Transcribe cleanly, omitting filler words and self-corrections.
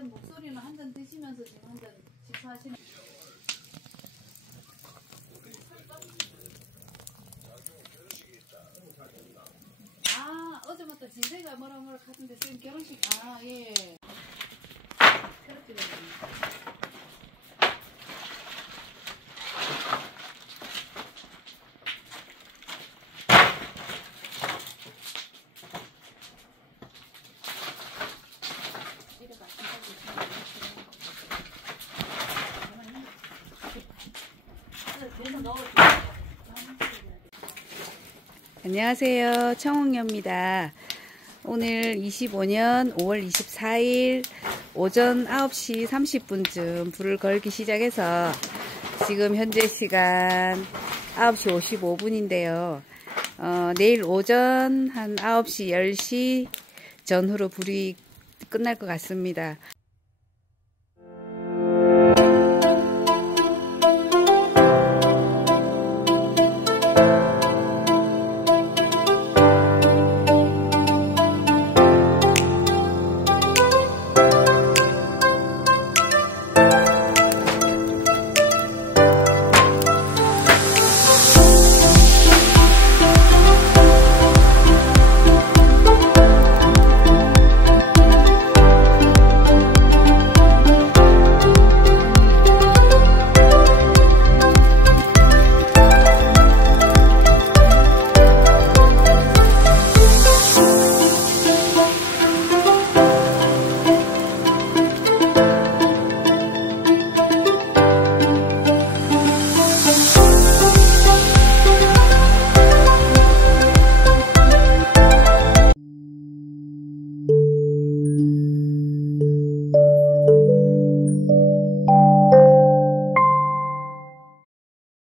일단 목소리는 한 잔 드시면서 지금 한 잔 식사하시는. 아, 어제부터 진세가 뭐라 하던데 지금 결혼식. 아, 예. 그렇게 안녕하세요. 청홍녀입니다. 오늘 25년 5월 24일 오전 9시 30분쯤 불을 걸기 시작해서 지금 현재 시간 9시 55분인데요. 내일 오전 한 9시 10시 전후로 불이 끝날 것 같습니다.